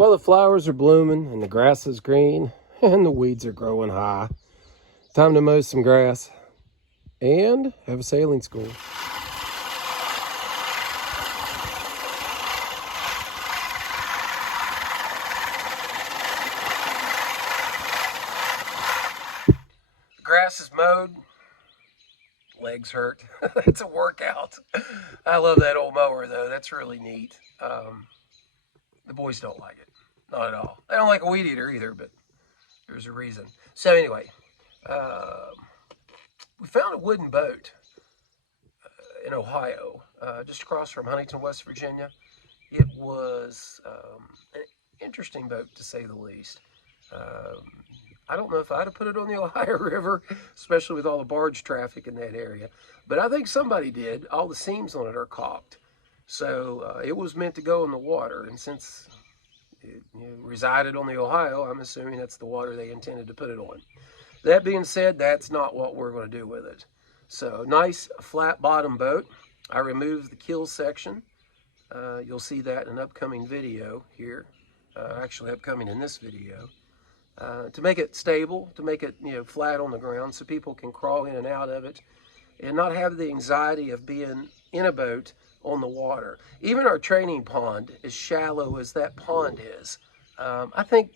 Well, the flowers are blooming and the grass is green and the weeds are growing high. Time to mow some grass and have a sailing school. The grass is mowed. Legs hurt. It's a workout. I love that old mower though. That's really neat. The boys don't like it. Not at all. They don't like a weed eater either, but there's a reason. So anyway, we found a wooden boat in Ohio, just across from Huntington, West Virginia. It was an interesting boat, to say the least. I don't know if I'd have put it on the Ohio River, especially with all the barge traffic in that area, but I think somebody did. All the seams on it are caulked. So it was meant to go in the water, and since it resided on the Ohio, I'm assuming that's the water they intended to put it on. That being said, that's not what we're going to do with it. So nice flat bottom boat. I removed the keel section. You'll see that in an upcoming video here, actually upcoming in this video, to make it stable, to make it flat on the ground so people can crawl in and out of it and not have the anxiety of being in a boat on the water. Even our training pond, as shallow as that pond is, I think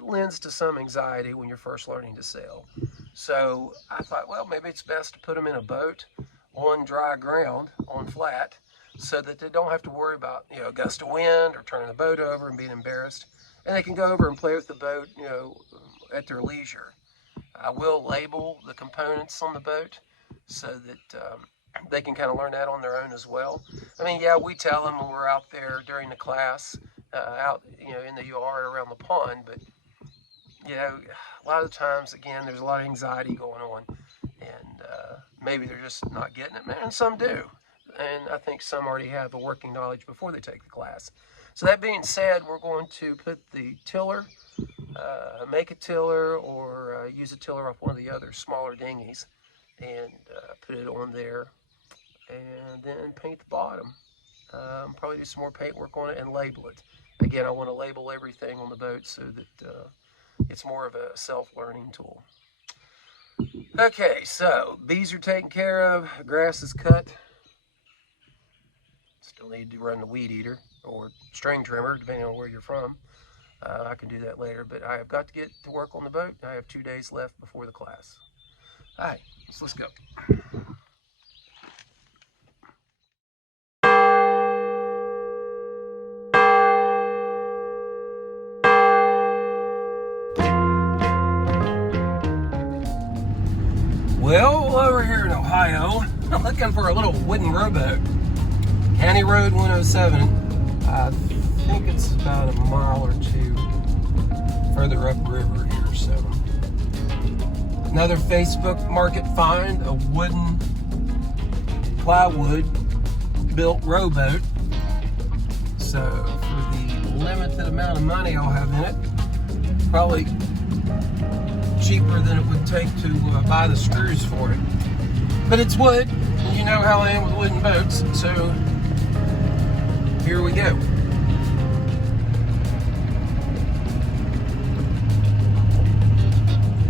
lends to some anxiety when you're first learning to sail. So I thought, well, maybe it's best to put them in a boat on dry ground, on flat, so that they don't have to worry about a gust of wind or turning the boat over and being embarrassed. And they can go over and play with the boat, at their leisure. I will label the components on the boat so that they can kind of learn that on their own as well. I mean, yeah, we tell them when we're out there during the class, out in the yard around the pond, but a lot of times, again, there's a lot of anxiety going on, and maybe they're just not getting it, and some do. And I think some already have a working knowledge before they take the class. So that being said, we're going to put the tiller, make a tiller, or use a tiller off one of the other smaller dinghies, and put it on there, and then paint the bottom. Probably do some more paint work on it and label it. Again, I want to label everything on the boat so that it's more of a self-learning tool. Okay, so bees are taken care of, grass is cut. Still need to run the weed eater or string trimmer, depending on where you're from. I can do that later, but I have got to get to work on the boat. I have 2 days left before the class. All right, so let's go. Well, over here in Ohio, I'm looking for a little wooden rowboat. County Road 107. I think it's about a mile or two further upriver here. So, another Facebook Market find, a wooden plywood built rowboat. So, for the limited amount of money I'll have in it, probably cheaper than it would take to buy the screws for it. But it's wood, and you know how I am with wooden boats, so here we go.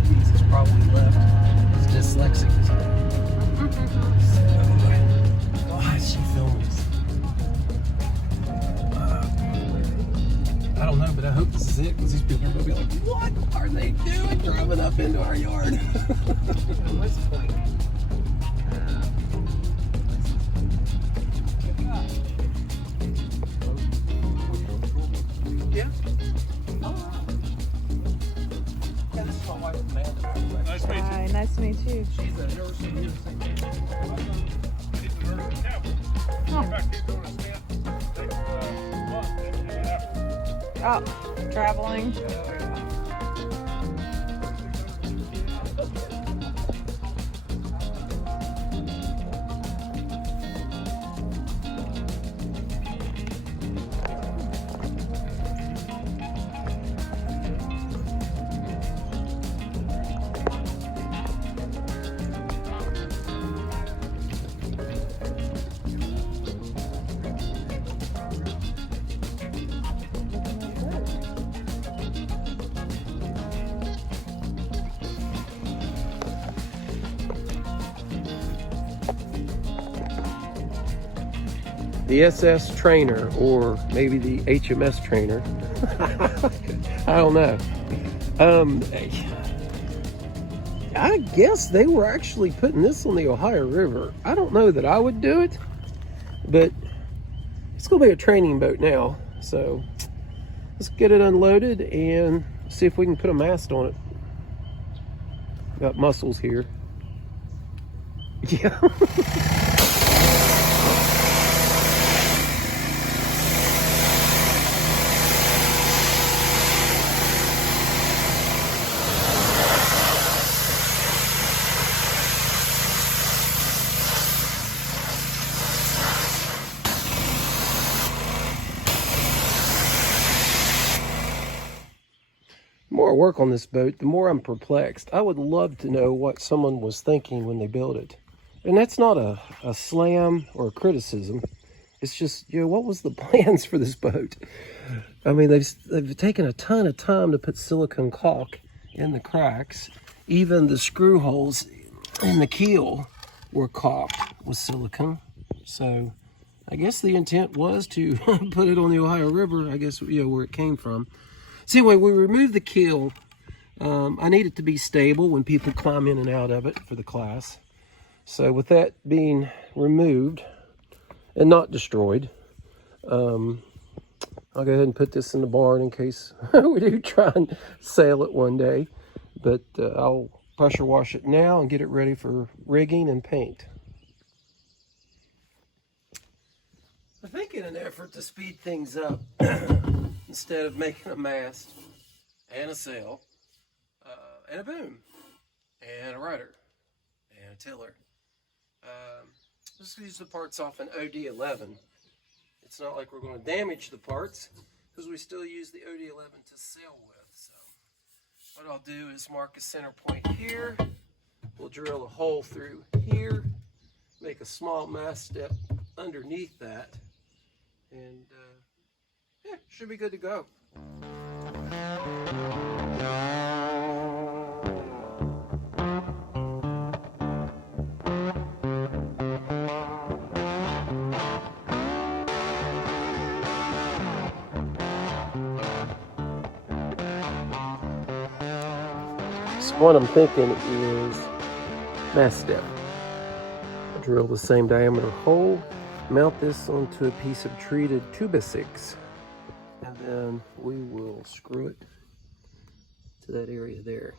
He's probably left. He's dyslexic. God, she films. I don't know, but I hope this is it, because these people are going to be like, what are they doing driving up into our yard? What's the point? Yeah? Oh. Yeah, this is my wife, Amanda. Nice to meet you. Hi, nice to meet you. She's a nurse in here. She's a nurse in Capitol. In fact, he's doing a stint next month in Indianapolis. Oh, traveling. the SS Trainer, or maybe the HMS Trainer. I don't know. I guess they were actually putting this on the Ohio River. I don't know that I would do it, but it's gonna be a training boat now. So let's get it unloaded and see if we can put a mast on it. Got muscles here. Yeah. The more I work on this boat, the more I'm perplexed. I would love to know what someone was thinking when they built it. And that's not a slam or a criticism. It's just, you know, what was the plans for this boat? I mean, they've taken a ton of time to put silicone caulk in the cracks. Even the screw holes in the keel were caulked with silicone. So I guess the intent was to put it on the Ohio River, I guess, you know, where it came from. So anyway, we removed the keel. I need it to be stable when people climb in and out of it for the class. So with that being removed and not destroyed, I'll go ahead and put this in the barn in case we do try and sail it one day. But I'll pressure wash it now and get it ready for rigging and paint. I think in an effort to speed things up, instead of making a mast and a sail and a boom and a rudder and a tiller, just use the parts off an OD11. It's not like we're going to damage the parts because we still use the OD11 to sail with. So what I'll do is mark a center point here. We'll drill a hole through here, make a small mast step underneath that, and yeah, should be good to go. So what I'm thinking is mast step. I'll drill the same diameter hole, mount this onto a piece of treated 2x6, and then we will screw it to that area there.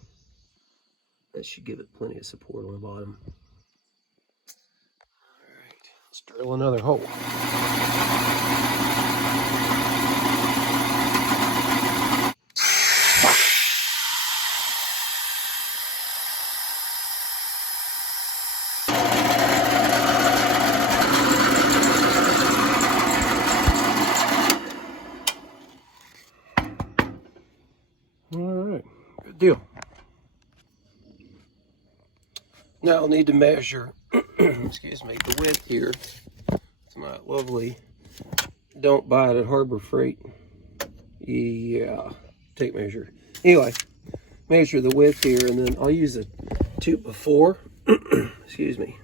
That should give it plenty of support on the bottom. All right, let's drill another hole. Deal. Now I'll need to measure, excuse me, the width here. It's my lovely Don't Buy It at Harbor Freight. Yeah, tape measure. Anyway, measure the width here, and then I'll use a 2x4, excuse me,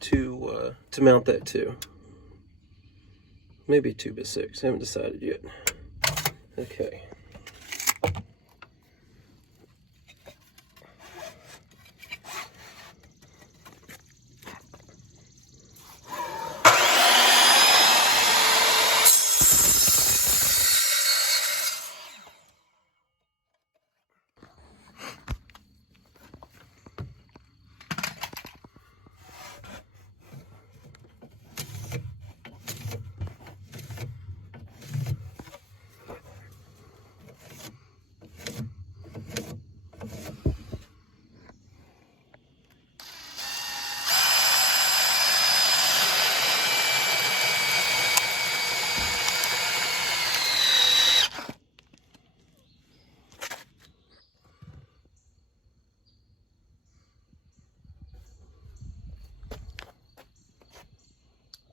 to mount that too. Maybe a 2x6. Haven't decided yet. Okay.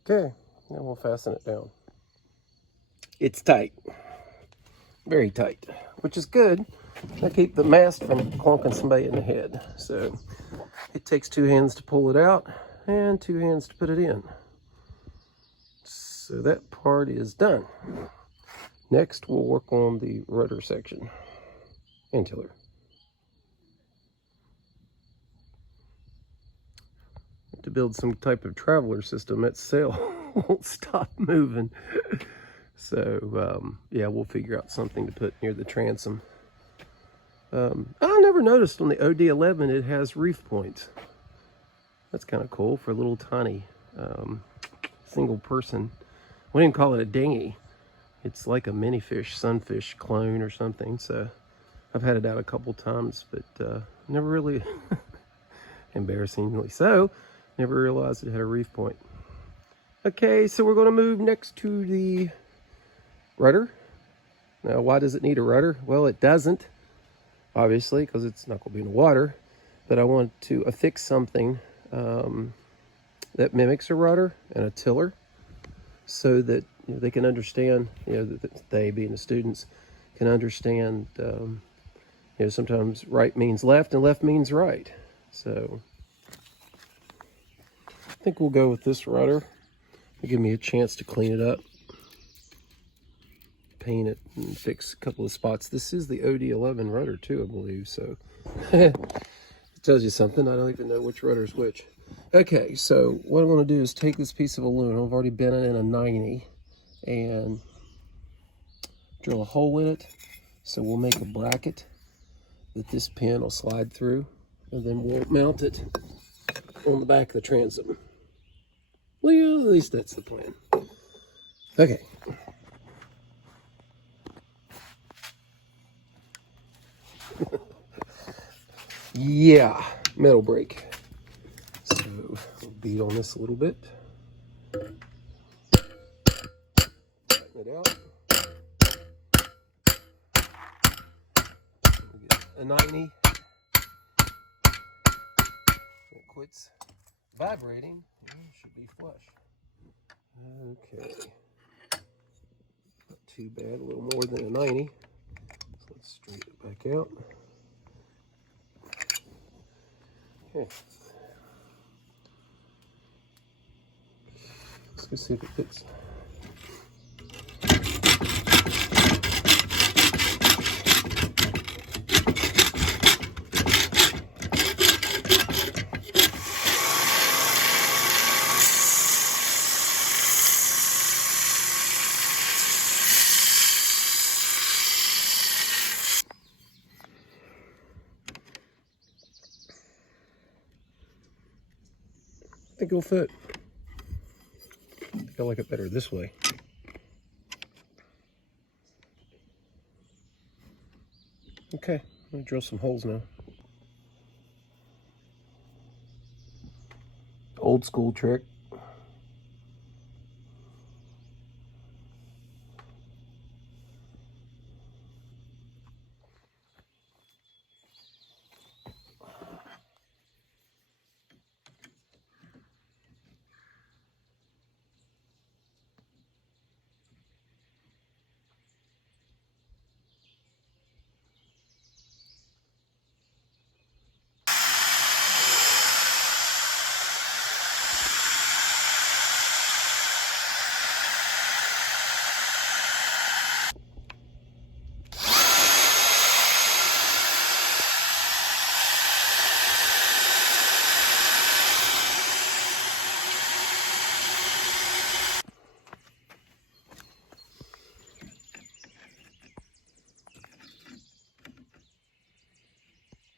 Okay, now we'll fasten it down. It's tight, very tight, which is good. I keep the mast from clunking somebody in the head. So it takes 2 hands to pull it out and 2 hands to put it in. So that part is done. Next, we'll work on the rudder section and tiller. To build some type of traveler system, that sail won't stop moving. So yeah, we'll figure out something to put near the transom. I never noticed on the OD11 it has reef points. That's kind of cool for a little tiny single person. We didn't call it a dinghy. It's like a mini fish, sunfish clone or something. So I've had it out a couple times, but never really, embarrassingly so, never realized it had a reef point. Okay, so we're going to move next to the rudder. Now, why does it need a rudder? Well, it doesn't, obviously, because it's not going to be in the water. But I want to affix something that mimics a rudder and a tiller, so that they can understand, that they, being the students, can understand, sometimes right means left and left means right. So I think we'll go with this rudder. It'll give me a chance to clean it up, paint it, and fix a couple of spots. This is the OD11 rudder too, I believe, so it tells you something. I don't even know which rudder is which. Okay, so what I'm going to do is take this piece of aluminum. I've already bent it in a 90 and drill a hole in it. So we'll make a bracket that this pin will slide through, and then we'll mount it on the back of the transom. Well, at least that's the plan. Okay. Yeah, metal brake. So we'll beat on this a little bit. Tighten it out. We'll get a 90. It quits vibrating. It should be flush. Okay. Not too bad, a little more than a 90. So let's straighten it back out. Okay. Let's go see if it fits. I think it'll fit. I think I like it better this way. Okay, I'm gonna drill some holes now. Old school trick.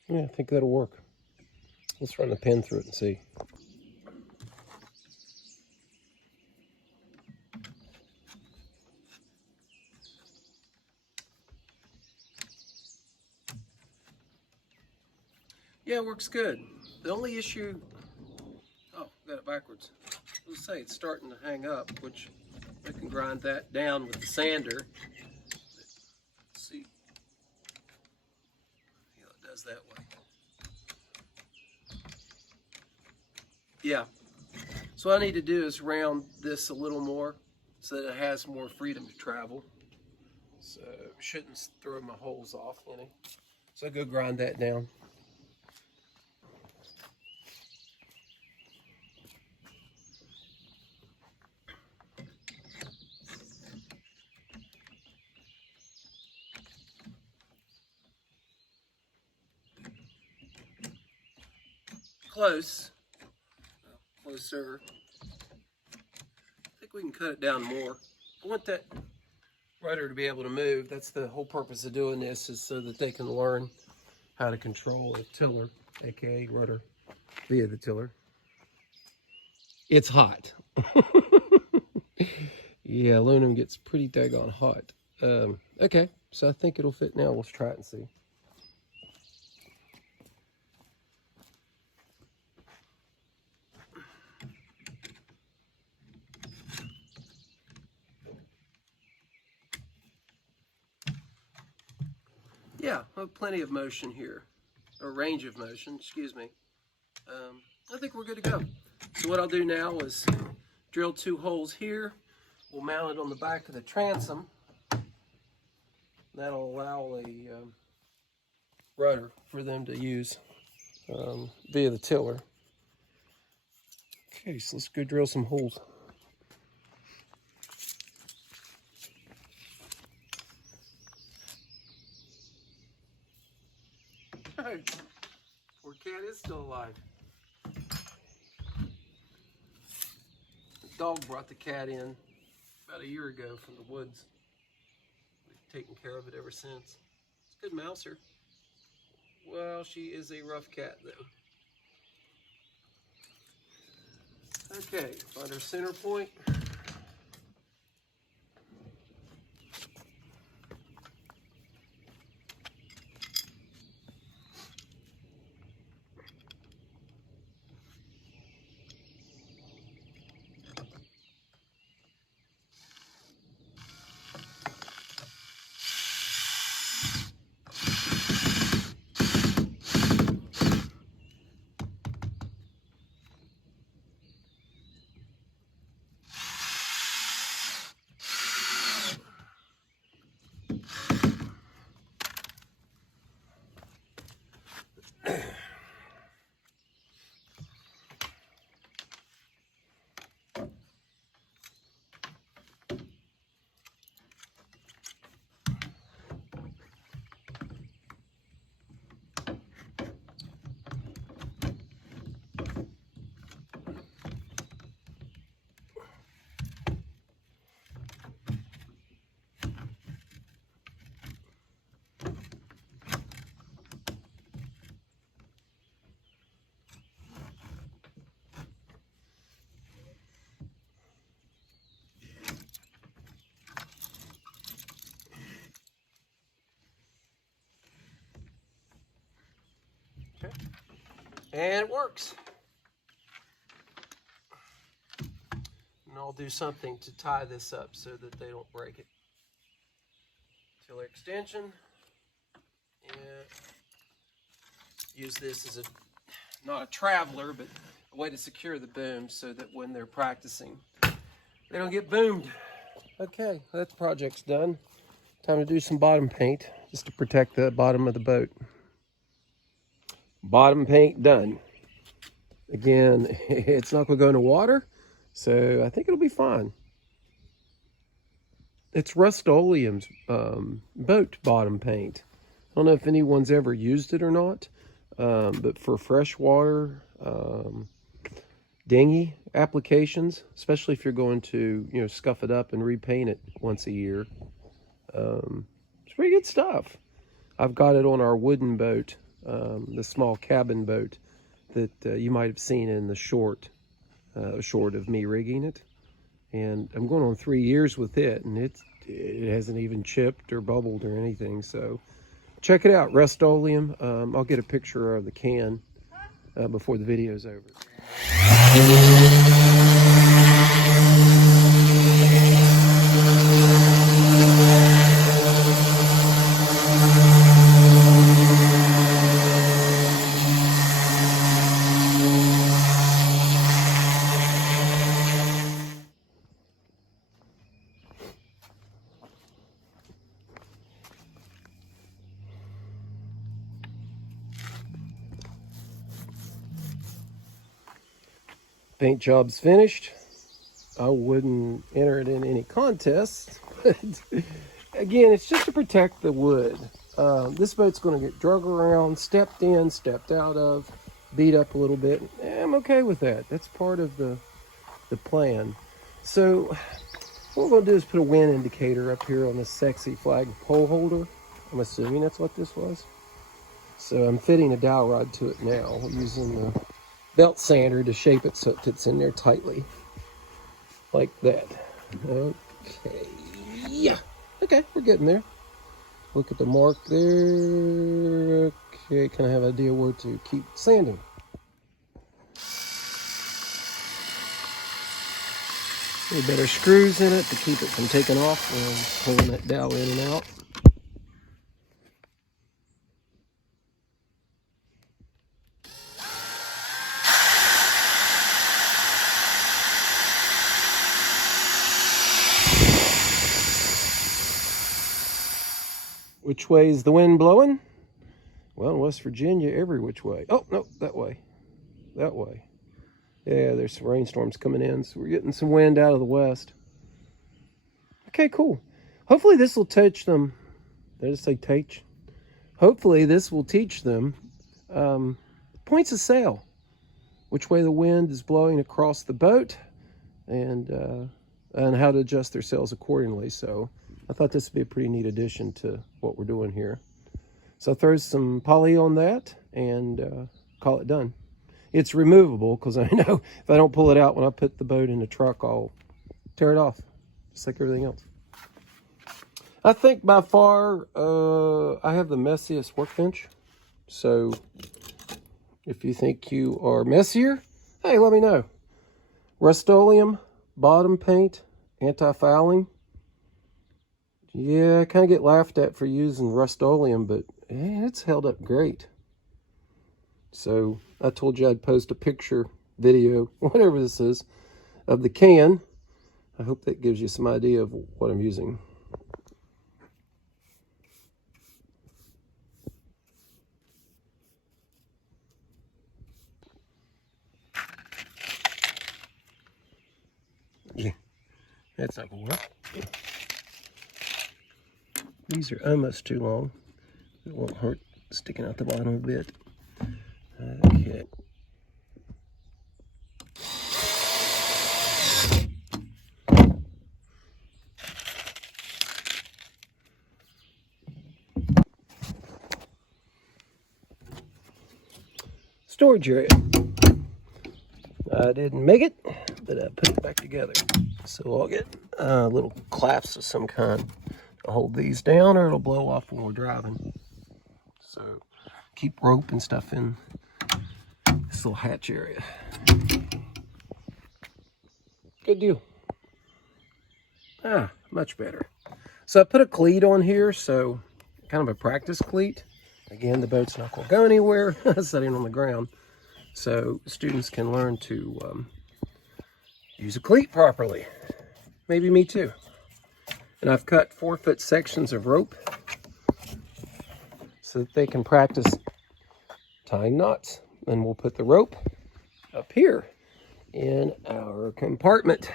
Yeah, I think that'll work. Let's run the pin through it and see. Yeah, it works good. The only issue, oh, got it backwards. Let's say it's starting to hang up, which I can grind that down with the sander. Let's see. Yeah, it does that way. Yeah. So what I need to do is round this a little more so that it has more freedom to travel. So shouldn't throw my holes off any. So I'll go grind that down. close. Closer. I think we can cut it down more. I want that rudder to be able to move. That's the whole purpose of doing this, is so that they can learn how to control a tiller, aka rudder, via the tiller. It's hot. Yeah, aluminum gets pretty daggone hot. Okay, so I think it'll fit now. Let's try it and see. Yeah, plenty of motion here, or range of motion, excuse me. I think we're good to go. So what I'll do now is drill 2 holes here. We'll mount it on the back of the transom. That'll allow a rudder for them to use via the tiller. Okay, so let's go drill some holes. Hey, poor cat is still alive. The dog brought the cat in about a year ago from the woods. We've taken care of it ever since. It's a good mouser. Well, she is a rough cat, though. Okay, find our center point. Okay. And it works. And I'll do something to tie this up so that they don't break it. Tiller extension. And use this as not a traveler, but a way to secure the boom so that when they're practicing, they don't get boomed. Okay, that project's done. Time to do some bottom paint just to protect the bottom of the boat. Bottom paint done. Again, it's not going to go into water, so I think it'll be fine. It's Rust-Oleum's boat bottom paint. I don't know if anyone's ever used it or not, but for freshwater dinghy applications, especially if you're going to scuff it up and repaint it once a year, it's pretty good stuff. I've got it on our wooden boat. The small cabin boat that you might have seen in the short of me rigging it, and I'm going on 3 years with it, and it hasn't even chipped or bubbled or anything. So check it out, Rust-Oleum. I'll get a picture of the can before the video's over. Paint job's finished. I wouldn't enter it in any contests, but again, it's just to protect the wood. This boat's going to get drug around, stepped in, stepped out of. beat up a little bit. I'm okay with that. That's part of the plan. So what we're going to do is put a wind indicator up here on this sexy flag pole holder. I'm assuming that's what this was. So I'm fitting a dowel rod to it now using the belt sander to shape it so it fits in there tightly. Like that. Okay. Yeah. Okay, we're getting there. Look at the mark there. Okay, kind of have an idea where to keep sanding. Need better screws in it to keep it from taking off when I'm pulling that dowel in and out. Which way is the wind blowing? Well, in West Virginia, every which way. Oh, no, that way. That way. Yeah, there's some rainstorms coming in, so we're getting some wind out of the west. Okay, cool. Hopefully this will teach them. Did I just say teach? Hopefully this will teach them points of sail. Which way the wind is blowing across the boat, and how to adjust their sails accordingly. So I thought this would be a pretty neat addition to what we're doing here. So I'll throw some poly on that and call it done. It's removable because I know if I don't pull it out when I put the boat in the truck, I'll tear it off, just like everything else. I think by far I have the messiest workbench. So if you think you are messier, hey, let me know. Rust-Oleum, bottom paint, anti-fouling. Yeah, I kind of get laughed at for using Rust-Oleum, but it's held up great. So I told you I'd post a picture, video, whatever this is, of the can. I hope that gives you some idea of what I'm using. Yeah, that's not gonna work. These are almost too long. It won't hurt sticking out the bottom a bit. Okay. Storage area. I didn't make it, but I put it back together. So I'll get little clasps of some kind to hold these down, or it'll blow off when we're driving. So keep rope and stuff in this little hatch area. Good deal. Much better. So I put a cleat on here, so kind of a practice cleat. Again, the boat's not going to go anywhere, sitting on the ground. So students can learn to use a cleat properly. Maybe me too. And I've cut 4-foot sections of rope so that they can practice tying knots. And we'll put the rope up here in our compartment.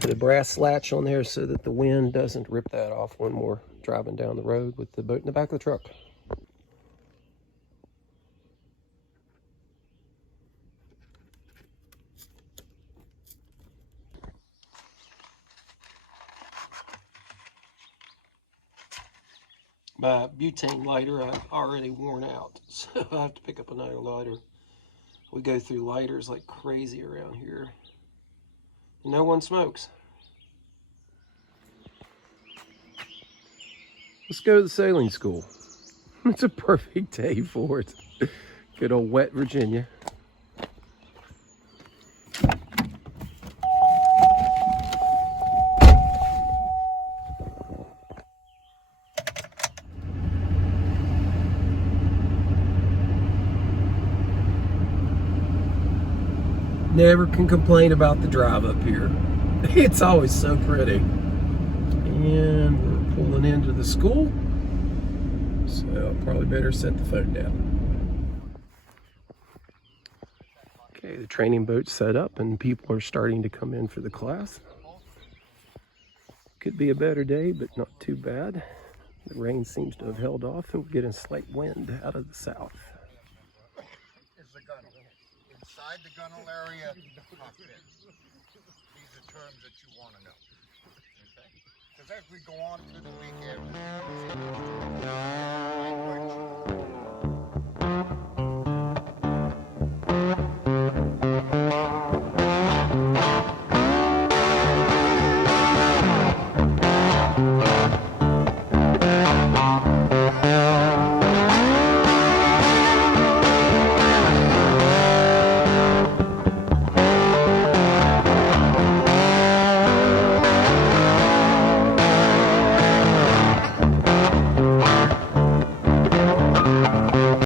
Put a brass latch on there so that the wind doesn't rip that off when we're driving down the road with the boat in the back of the truck. My butane lighter I've already worn out, so I have to pick up another lighter. We go through lighters like crazy around here. No one smokes. Let's go to the sailing school. It's a perfect day for it. Good old wet Virginia. Never can complain about the drive up here. It's always so pretty. And we're pulling into the school, so I'll probably better set the phone down. Okay, the training boat's set up and people are starting to come in for the class. Could be a better day, but not too bad. The rain seems to have held off and we're getting slight wind out of the south. inside the gunnel area, cockpit. These are terms that you want to know. Okay? Because as we go on through the weekend,